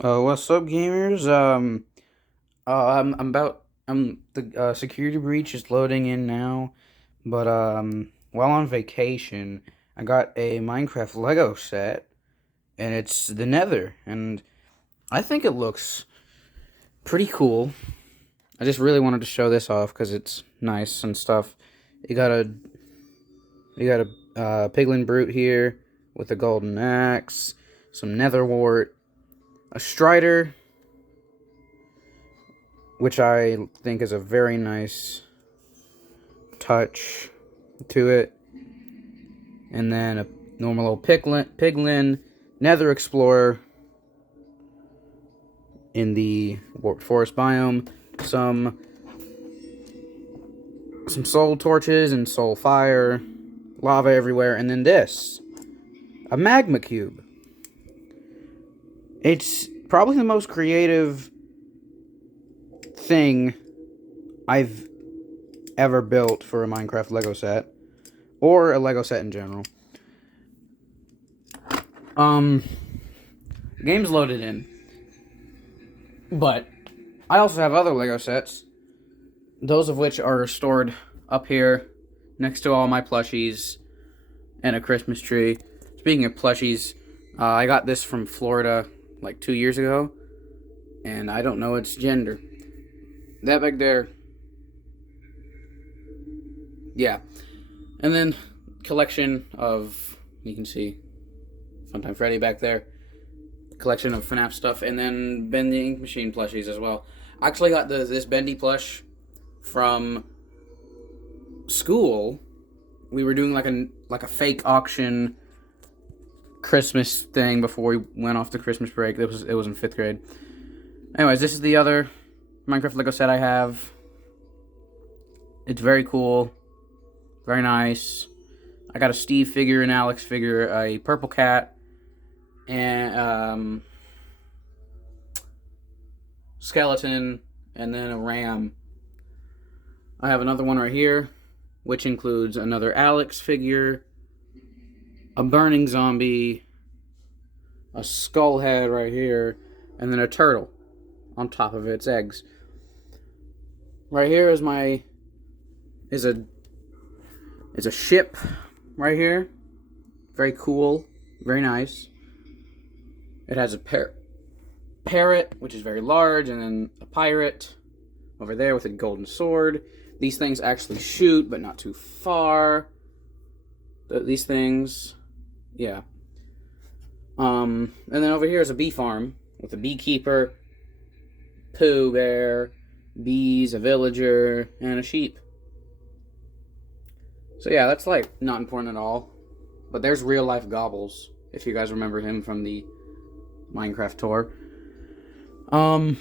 What's up, gamers? The security breach is loading in now, but while on vacation, I got a Minecraft Lego set, and it's the Nether, and I think it looks pretty cool. I just really wanted to show this off because it's nice and stuff. You got a you got a piglin brute here with a golden axe, some nether wart, a strider, which I think is a very nice touch to it. And then a normal old piglin, nether explorer in the warped forest biome, some soul torches and soul fire, lava everywhere, and then this, a magma cube. It's probably the most creative thing I've ever built for a Minecraft Lego set, or a Lego set in general. The game's loaded in, but I also have other Lego sets, those of which are stored up here next to all my plushies and a Christmas tree. Speaking of plushies, I got this from Florida like 2 years ago, and I don't know its gender. That back there, yeah. And then collection of, you can see Funtime Freddy back there, collection of FNAF stuff, and then Ben the Ink Machine plushies as well. I actually got this Bendy plush from school. We were doing like a fake auction Christmas thing before we went off to Christmas break. It was in 5th grade. Anyways, this is the other Minecraft Lego set I have. It's very cool, very nice. I got a Steve figure, an Alex figure, a purple cat, and skeleton, and then a ram. I have another one right here, which includes another Alex figure, a burning zombie, a skull head right here, and then a turtle on top of its eggs. Right here is a ship right here. Very cool, very nice. It has a parrot, which is very large, and then a pirate over there with a golden sword. These things actually shoot, but not too far. These things, yeah. And then over here is a bee farm with a beekeeper, Pooh Bear, bees, a villager, and a sheep. So yeah, that's like not important at all. But there's real life Gobbles, if you guys remember him from the Minecraft tour. So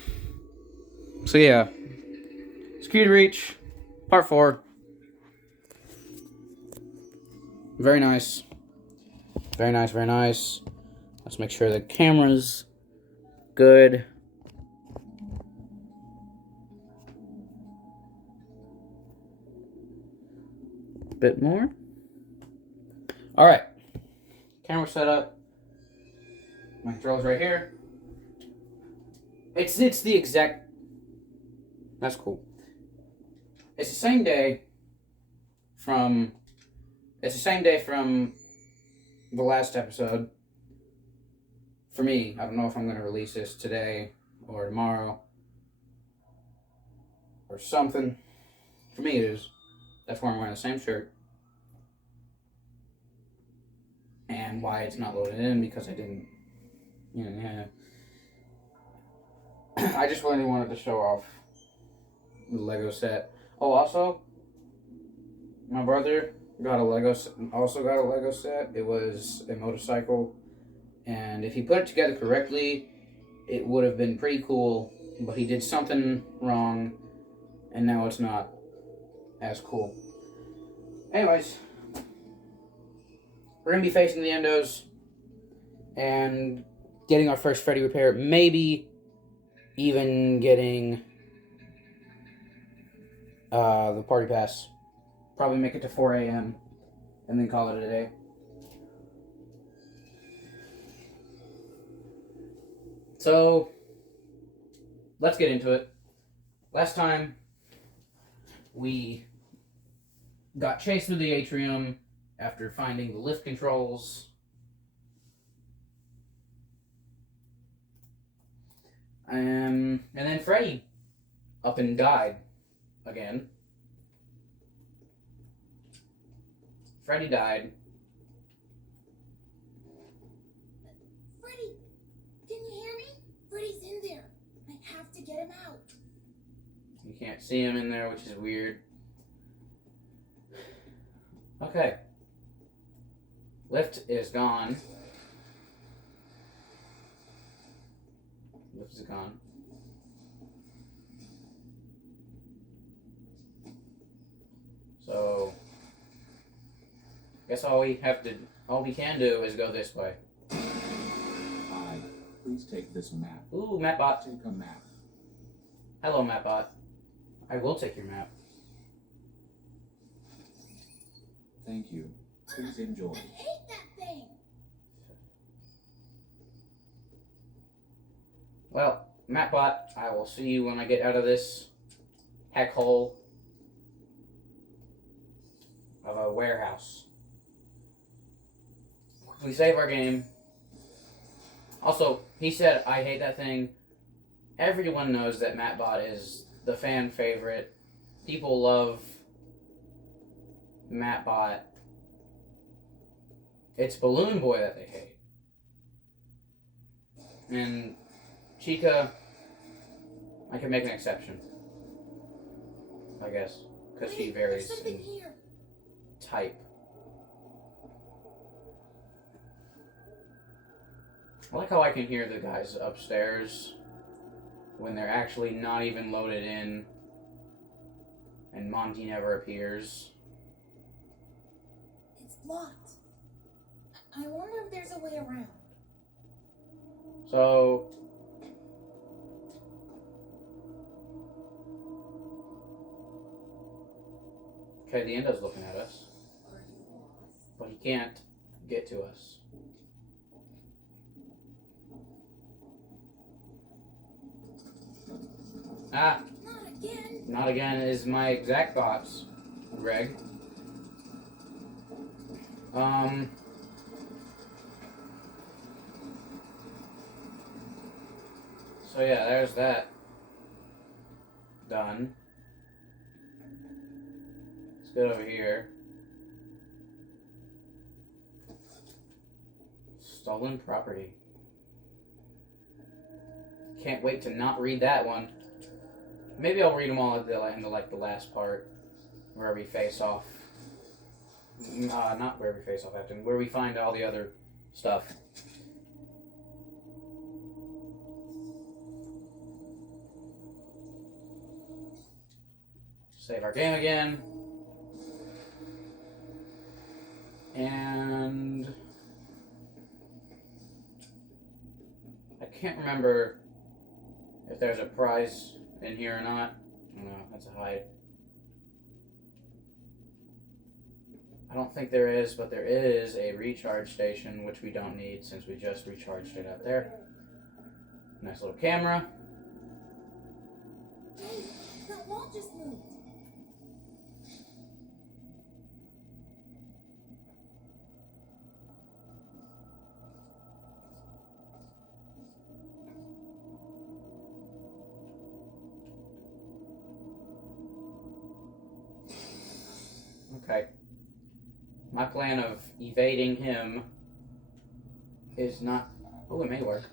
yeah, Security Reach, Part 4. Very nice. Very nice, very nice. Let's make sure the camera's good. Bit more. Alright. Camera set up. My controller's right here. It's the exact... That's cool. It's the same day from... It's the same day from the last episode. For me, I don't know if I'm going to release this today or tomorrow or something. For me, it is. That's why I'm wearing the same shirt. And why it's not loaded in, because I didn't... Yeah. I just really wanted to show off the Lego set. Oh, also, my brother also got a Lego set. It was a motorcycle, and if he put it together correctly, it would have been pretty cool, but he did something wrong, and now it's not as cool. Anyways, we're going to be facing the Endos, and getting our first Freddy repair, maybe even getting the party pass. Probably make it to 4 a.m. and then call it a day. So, let's get into it. Last time, we got chased through the atrium after finding the lift controls. And then Freddy up and died again. Freddy died. Freddy, can you hear me? Freddy's in there. I have to get him out. You can't see him in there, which is weird. Okay. Lift is gone. Lift is gone. So, guess all we can do is go this way. Hi, please take this map. Ooh, Mapbot. Take a map. Hello, Mapbot. I will take your map. Thank you. Please enjoy. I hate that thing. Well, Mapbot, I will see you when I get out of this heck hole of a warehouse. We save our game. Also, he said, I hate that thing. Everyone knows that Mapbot is the fan favorite. People love Mapbot. It's Balloon Boy that they hate. And Chica, I can make an exception, I guess, because she varies There's something in here. type. I like how I can hear the guys upstairs when they're actually not even loaded in and Monty never appears. It's blocked. I wonder if there's a way around. So, okay, the Endos looking at us, Are you lost? but he can't get to us. Ah, Not again. not again is my exact thoughts, Greg. So yeah, there's that done. Let's go over here. Stolen property. Can't wait to not read that one. Maybe I'll read them all at the end of like the last part, where we face off. Not where we face off, Captain. Where we find all the other stuff. Save our game again. And I can't remember if there's a prize in here or not. No, that's a hide. I don't think there is, but there is a recharge station, which we don't need since we just recharged it out there. Nice little camera. Hey, that wall just moved. Okay. My plan of evading him is not... Oh, it may work.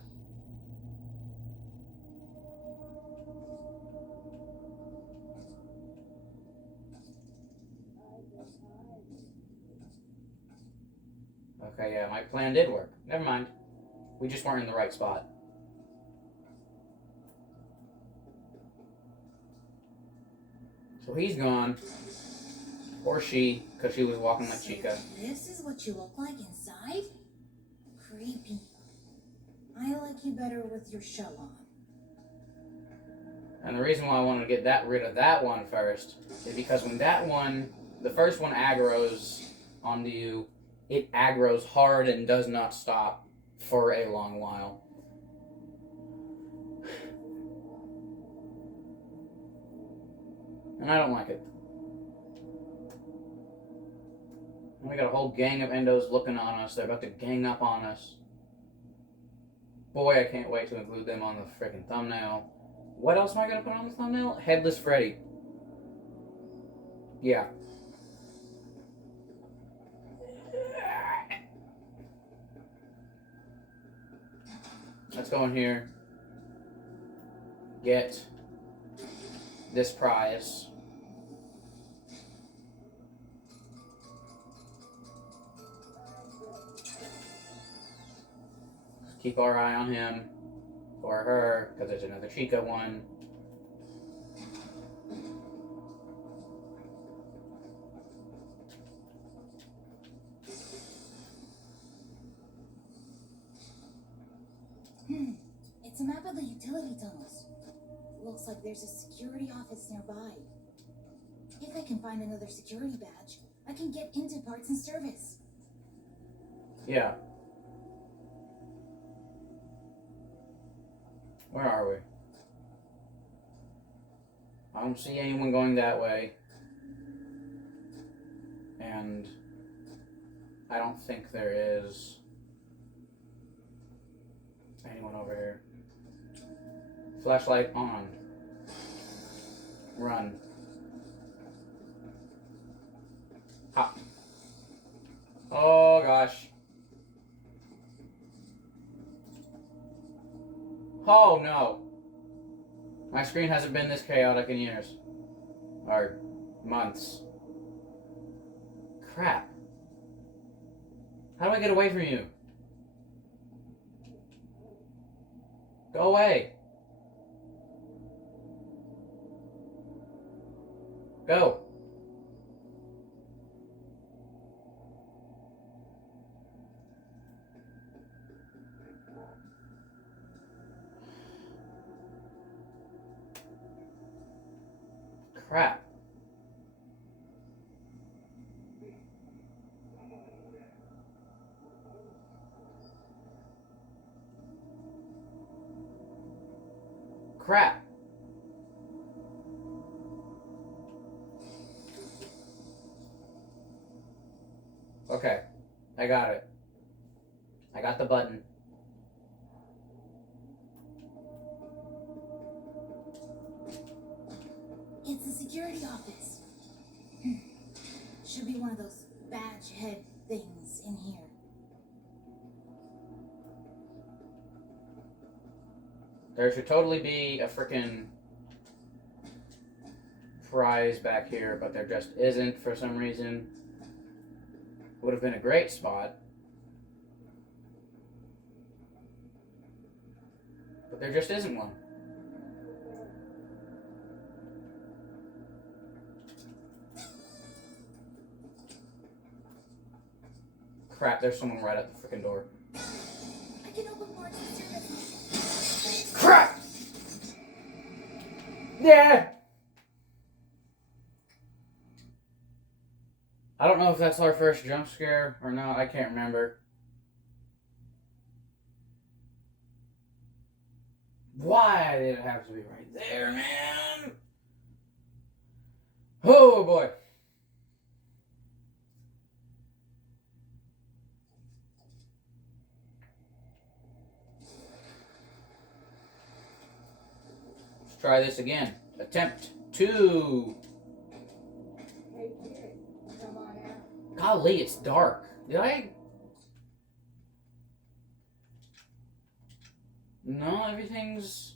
Okay, yeah, my plan did work. Never mind. We just weren't in the right spot. So he's gone. Or she, because she was walking like Chica. This is what you look like inside? Creepy. I like you better with your shell on. And the reason why I wanted to get rid of that one first is because when that one, the first one aggroes onto you, it aggroes hard and does not stop for a long while. And I don't like it. We got a whole gang of endos looking on us. They're about to gang up on us. Boy, I can't wait to include them on the freaking thumbnail. What else am I going to put on the thumbnail? Headless Freddy. Yeah. Let's go in here. Get this prize. Keep our eye on him. Or her, because there's another Chica one. It's a map of the utility tunnels. Looks like there's a security office nearby. If I can find another security badge, I can get into parts and service. Yeah. Where are we? I don't see anyone going that way. And I don't think there is anyone over here. Flashlight on. Run. Ha. Oh gosh. Oh no. My screen hasn't been this chaotic in years. Or months. Crap. How do I get away from you? Go away. Go. Crap. Crap. Okay. I got it. I got the button. It's the security office. Should be one of those badge head things in here. There should totally be a frickin' prize back here, but there just isn't for some reason. Would have been a great spot. But there just isn't one. Crap, there's someone right at the frickin' door. I can open parts and service. Crap! Yeah! I don't know if that's our first jump scare or not. I can't remember. Why did it have to be right there, man? Oh boy. Let's try this again. Attempt 2. Hey kid, come on out. Golly, it's dark. Did I? No, everything's...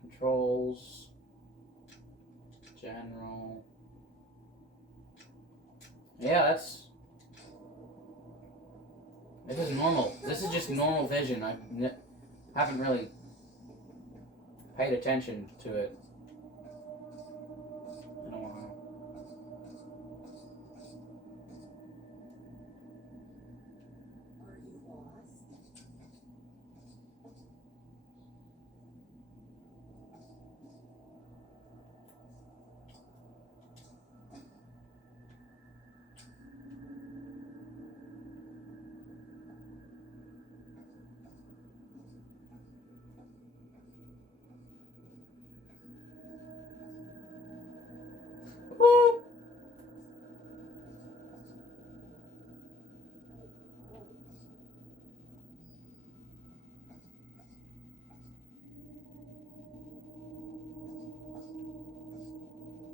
Controls. General. Yeah, that's... This is normal. This is just normal vision. I haven't really paid attention to it in a while. Are you lost?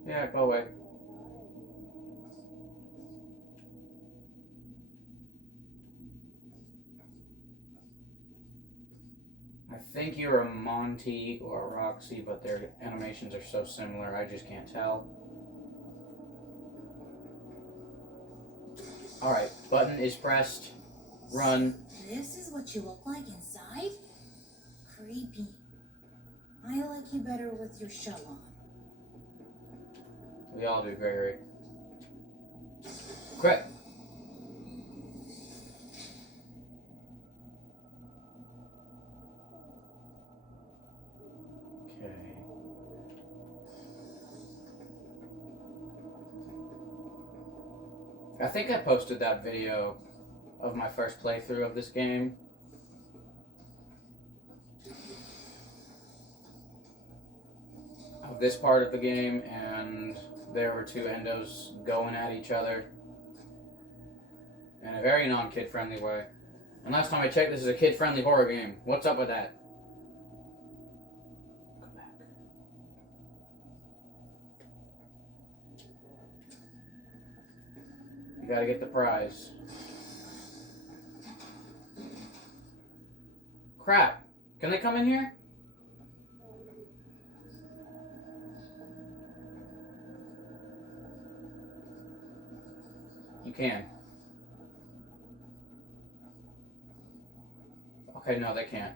Yeah, go away. I think you're a Monty or a Roxy, but their animations are so similar, I just can't tell. Alright, button is pressed. Run. This is what you look like inside? Creepy. I like you better with your shell on. We all do, Gregory. Correct. Okay. I think I posted that video of my first playthrough of this game. Of this part of the game, and there were two Endos going at each other in a very non-kid friendly way. And last time I checked, this is a kid-friendly horror game. What's up with that? Go back. You gotta get the prize. Crap. Can they come in here? You can. Okay, no, they can't.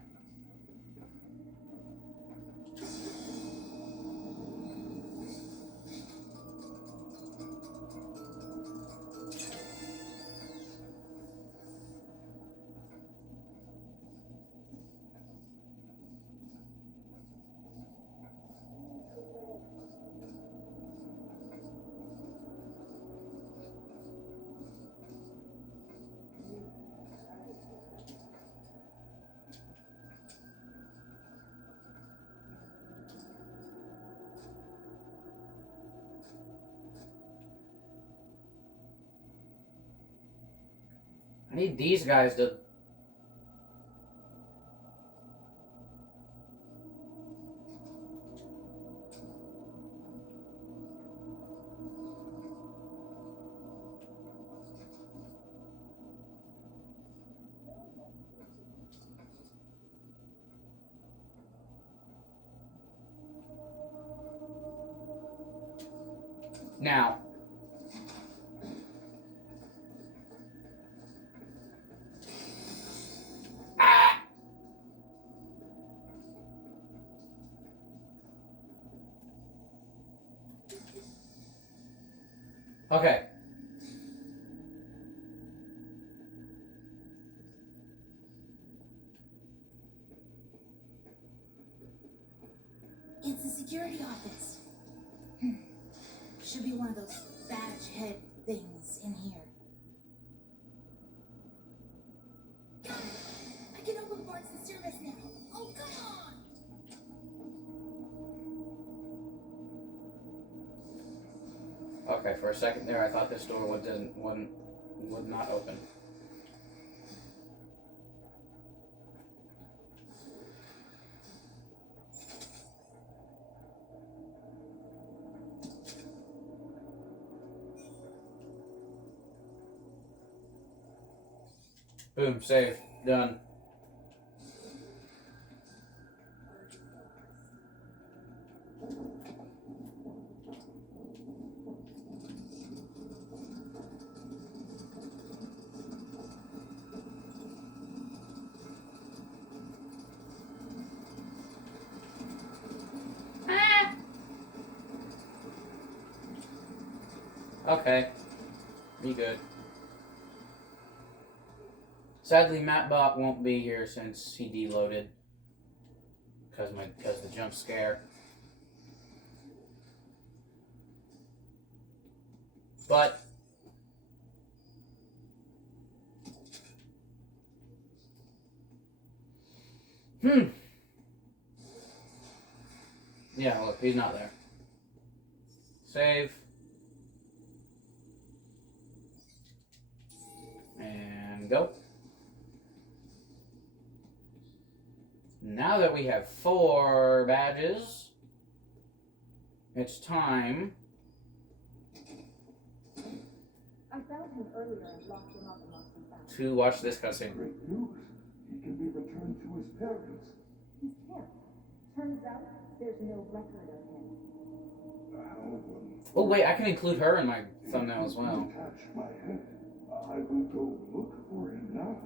I need these guys to... Now. Ah! Okay. It's the security office. Should be one of those badge head things in here. I can open parts and service now. Oh, come on! Okay, for a second there, I thought this door would not open. Boom, save, done. Okay, be good. Sadly, Mattbot won't be here since he deloaded because the jump scare. But yeah, look, he's not there. Save. And go. Now that we have 4 badges, it's time found him earlier and locked him up and lost him back. To watch this cutscene. Great news. He can be returned to his parents. His parents. Turns out there's no record of him. Oh wait, I can include her in my thumbnail as well. Detach my head. I will go look for him now.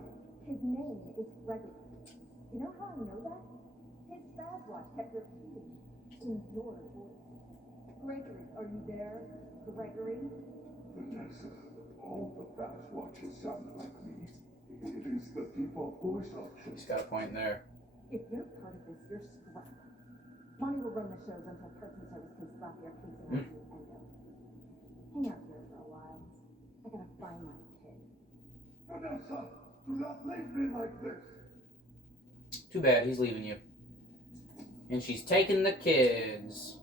His name is Freddy. You know how I know that? His Sasquatch kept repeating in your voice. Gregory, are you there? Gregory? Vanessa, all the fast watches sound like me. It is the default voice option. He's got a point there. If you're part of this, you're scrap. Monty will run the shows until Parts and Service can slap your face in Endos. Hang out here for a while. I gotta find my kid. Vanessa, do not leave me like this. Too bad, he's leaving you. And she's taking the kids.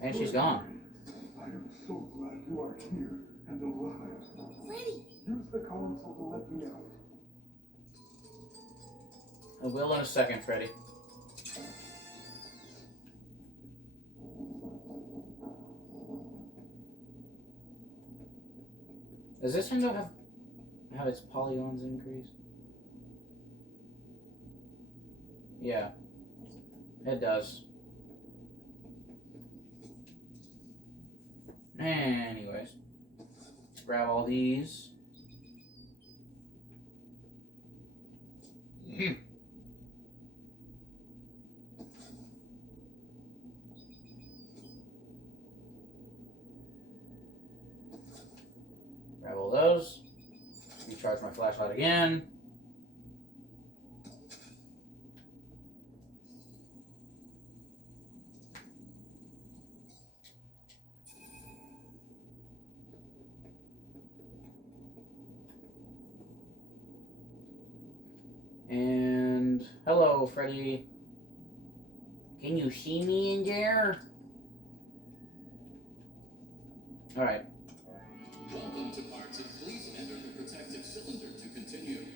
And she's gone. I am so glad you are here and alive. Freddy! Use the console to let me out. I will in a second, Freddy. Does this window have its polygons increased? Yeah, it does. Anyways, grab all these. Grab all those. Recharge my flashlight again. And hello, Freddy. Can you see me in there? All right. Welcome to parts and please enter the protective cylinder to continue.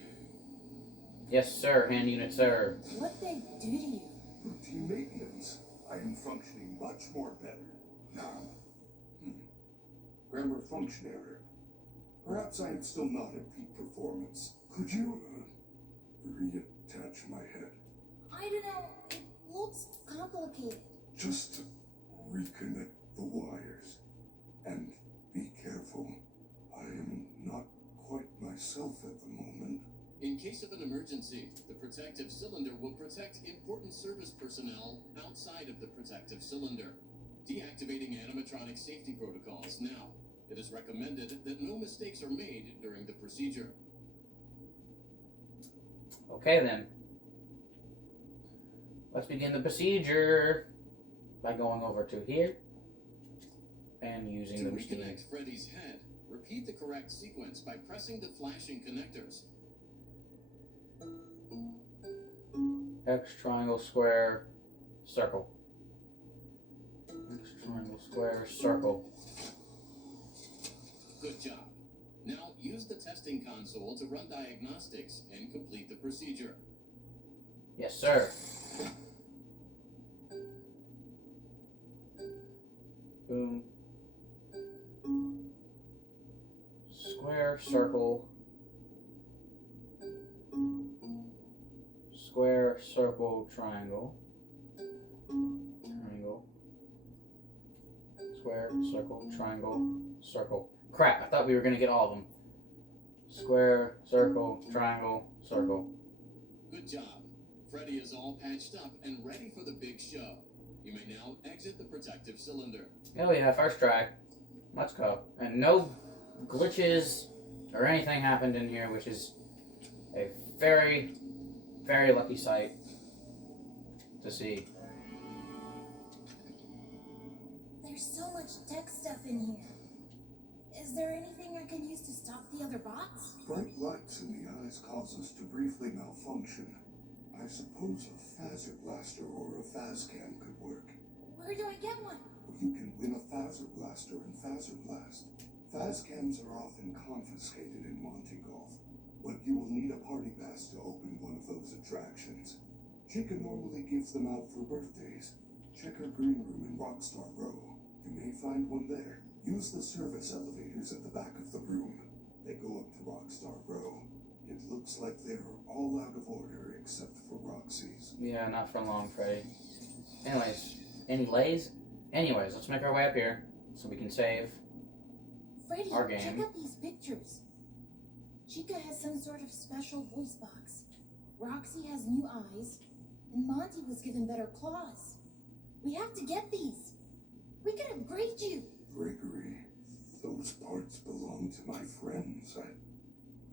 Yes, sir. Hand unit, sir. What'd they do to you? Routine maintenance. I am functioning much more better now. Grammar function error. Perhaps I am still not at peak performance. Could you reattach my head? I don't know. It looks complicated. Just reconnect the wires. And be careful. I am not quite myself at the moment. In case of an emergency, the protective cylinder will protect important service personnel outside of the protective cylinder. Deactivating animatronic safety protocols now. It is recommended that no mistakes are made during the procedure. Okay, then. Let's begin the procedure by going over to here and using To the machine. reconnect Freddy's head, repeat the correct sequence by pressing the flashing connectors. X, triangle, square, circle. X, triangle, square, circle. Good job. Now use the testing console to run diagnostics and complete the procedure. Yes, sir. Boom. Square, circle. Square, circle, triangle. Triangle. Square, circle, triangle, circle. Crap, I thought we were going to get all of them. Square, circle, triangle, circle. Good job. Freddy is all patched up and ready for the big show. You may now exit the protective cylinder. Oh yeah, first try. Let's go. And no glitches or anything happened in here, which is a very, very lucky sight to see. There's so much tech stuff in here. Is there anything I can use to stop the other bots? Bright lights in the eyes cause us to briefly malfunction. I suppose a phaser blaster or a phascam could work. Where do I get one? You can win a phaser blaster in Phaser Blast. Phascams are often confiscated in Monty Golf, but you will need a party pass to open one of those attractions. Chica normally gives them out for birthdays. Check her green room in Rockstar Row. You may find one there. Use the service elevators at the back of the room. They go up to Rockstar Row. It looks like they're all out of order except for Roxy's. Yeah, not for long, Freddy. Anyways, let's make our way up here so we can save Freddy, our game. check out these pictures. Chica has some sort of special voice box. Roxy has new eyes, and Monty was given better claws. We have to get these. We can upgrade you. Gregory, those parts belong to my friends.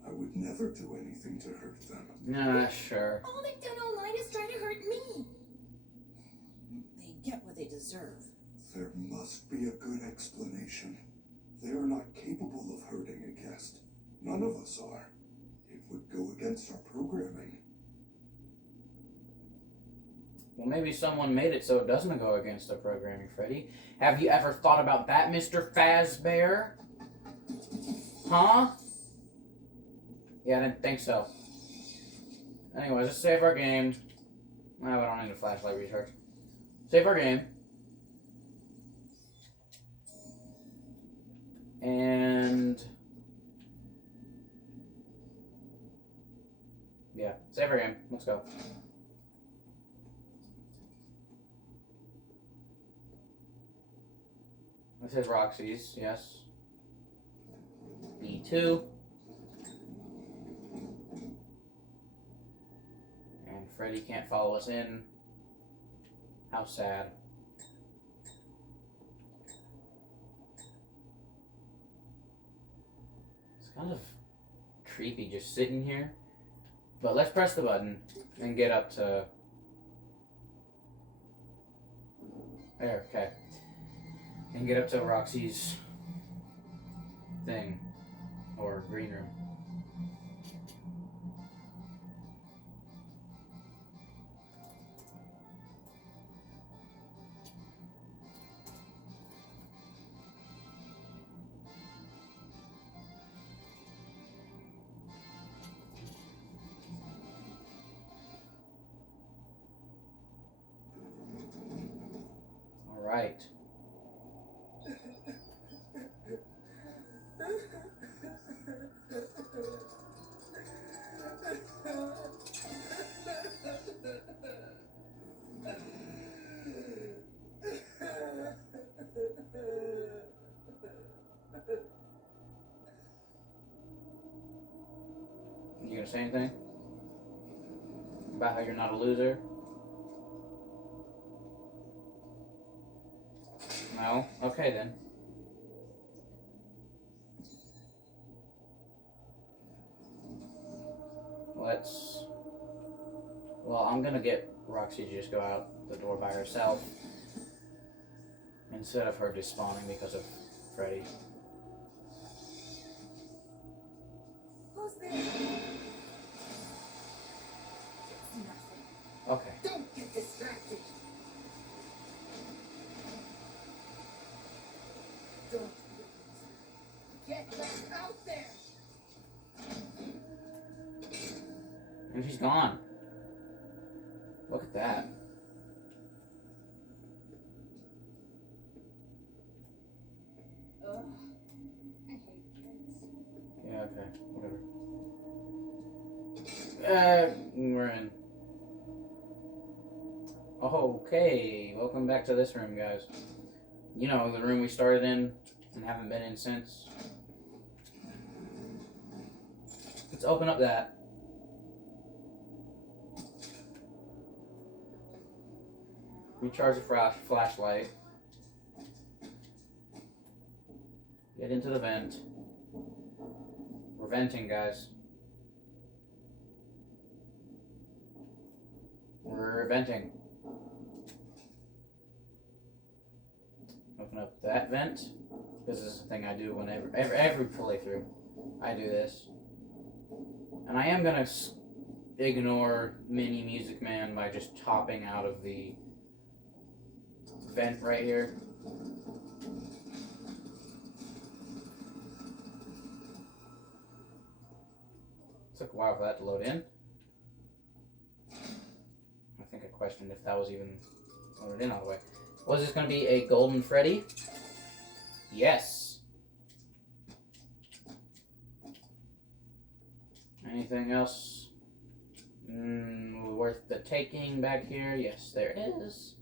I would never do anything to hurt them. Nah, sure. All they've done all night is try to hurt me. They get what they deserve. There must be a good explanation. They are not capable of hurting a guest. None of us are. It would go against our programming. Well, maybe someone made it so it doesn't go against the programming, Freddy. Have you ever thought about that, Mr. Fazbear? Huh? Yeah, I didn't think so. Anyways, let's save our game. No, I don't need a flashlight recharge. Save our game. And... yeah, save our game. Let's go. This is Roxy's, yes. B2. And Freddy can't follow us in. How sad. It's kind of creepy just sitting here. But let's press the button and get up to... there, okay. And get up to Roxy's thing, or green room. All right. You gonna say anything about how you're not a loser? No? Okay then. Well, I'm gonna get Roxy to just go out the door by herself instead of her despawning because of Freddy. Who's there? It's nothing. Okay. Don't get distracted. Don't get back out there. And she's gone. Look at that. Ugh. I hate kids. Yeah, okay. Whatever. We're in. Okay, welcome back to this room, guys. You know, the room we started in and haven't been in since. Let's open up that. Recharge the flashlight. Get into the vent. We're venting, guys. We're venting. Open up that vent. This is the thing I do whenever, every playthrough. I do this. And I am gonna ignore Mini Music Man by just hopping out of the vent right here. Took a while for that to load in. I think I questioned if that was even loaded in all the way. Was this going to be a golden Freddy? Yes. Anything else worth the taking back here? Yes, there is.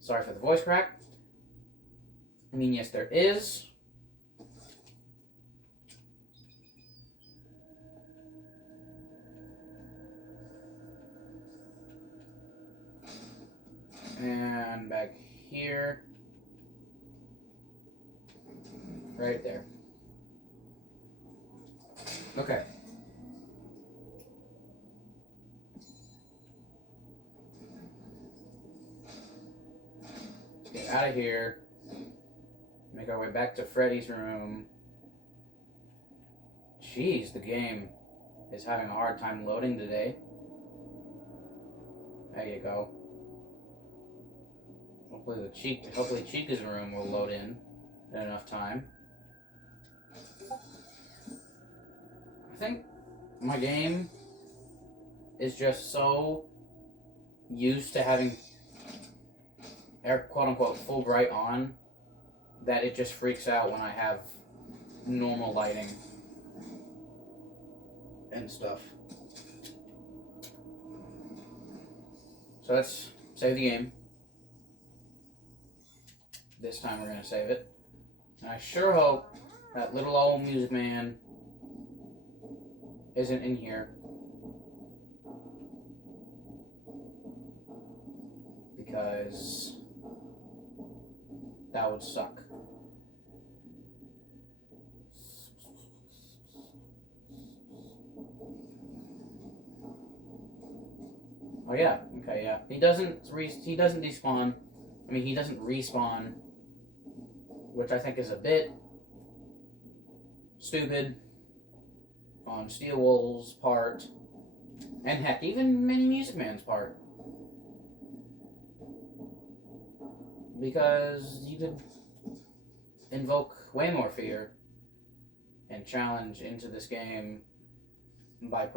Sorry for the voice crack. I mean, yes, there is. And back here. Right there. Okay. Get out of here. Make our way back to Freddy's room. Jeez, the game is having a hard time loading today. There you go. Hopefully Chica's room will load in enough time. I think my game is just so used to having quote unquote full bright on that it just freaks out when I have normal lighting and stuff. So let's save the game. This time we're going to save it. And I sure hope that little old music man isn't in here. Because that would suck. Oh yeah, okay, yeah. He doesn't despawn. I mean, he doesn't respawn, which I think is a bit stupid on Steel Wool's part, and heck, even Mini Music Man's part. Because you could invoke way more fear and challenge into this game by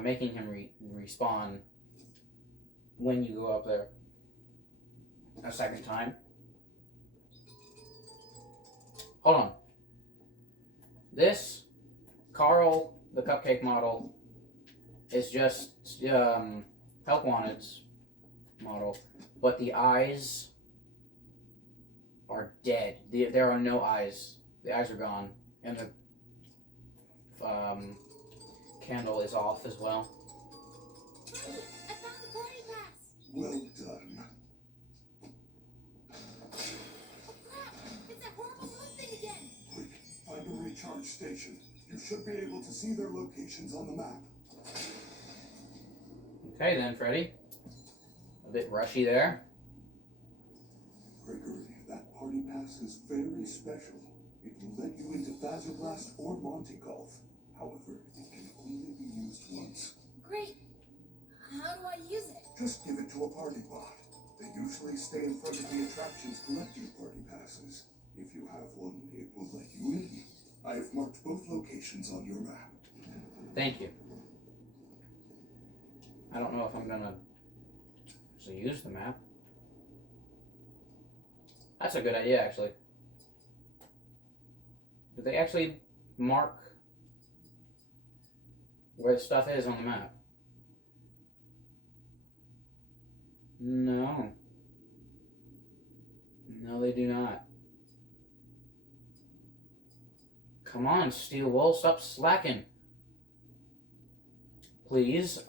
making him respawn when you go up there a second time. Hold on. This Carl, the cupcake model, is just Help Wanted's model, but the eyes are dead. There are no eyes. The eyes are gone, and the candle is off as well. I found the boarding pass. Well done. Oh crap! It's that horrible moon thing again. Quick, find a recharge station. You should be able to see their locations on the map. Okay then, Freddy. A bit rushy there. Gregory, that party pass is very special. It will let you into Faceless or Monte Golf. However, it can only be used once. Great. How do I use it? Just give it to a party bot. They usually stay in front of the attractions collecting party passes. If you have one, it will let you in. I have marked both locations on your map. Thank you. I don't know if I'm gonna actually use the map. That's a good idea, actually. Did they actually mark where the stuff is on the map? No. No, they do not. Come on, Steel Wool, stop slacking. Please.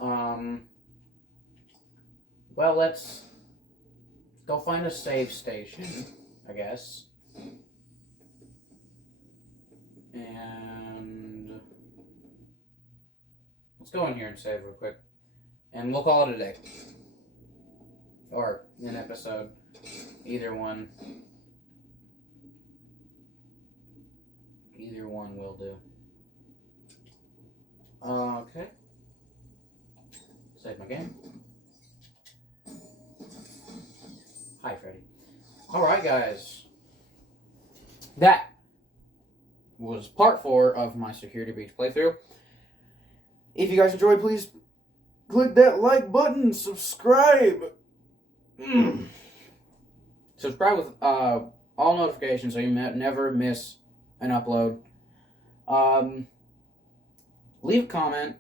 Well, let's go find a save station, I guess. And let's go in here and save real quick. And we'll call it a day. Or an episode. Either one. Either one will do. Okay. Save my game. Hi, Freddy. Alright, guys. That was part 4 of my Security Breach playthrough. If you guys enjoyed, please Click that like button. Subscribe. Subscribe with all notifications so you never miss an upload. Leave a comment.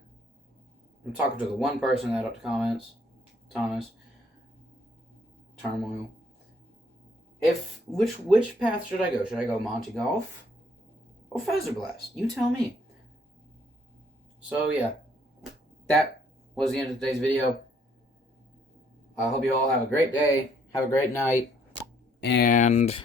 I'm talking to the one person that comments. Thomas. Turmoil. Which path should I go? Should I go Monty Golf or Feather Blast? You tell me. So yeah, that was the end of today's video. I hope you all have a great day, have a great night, and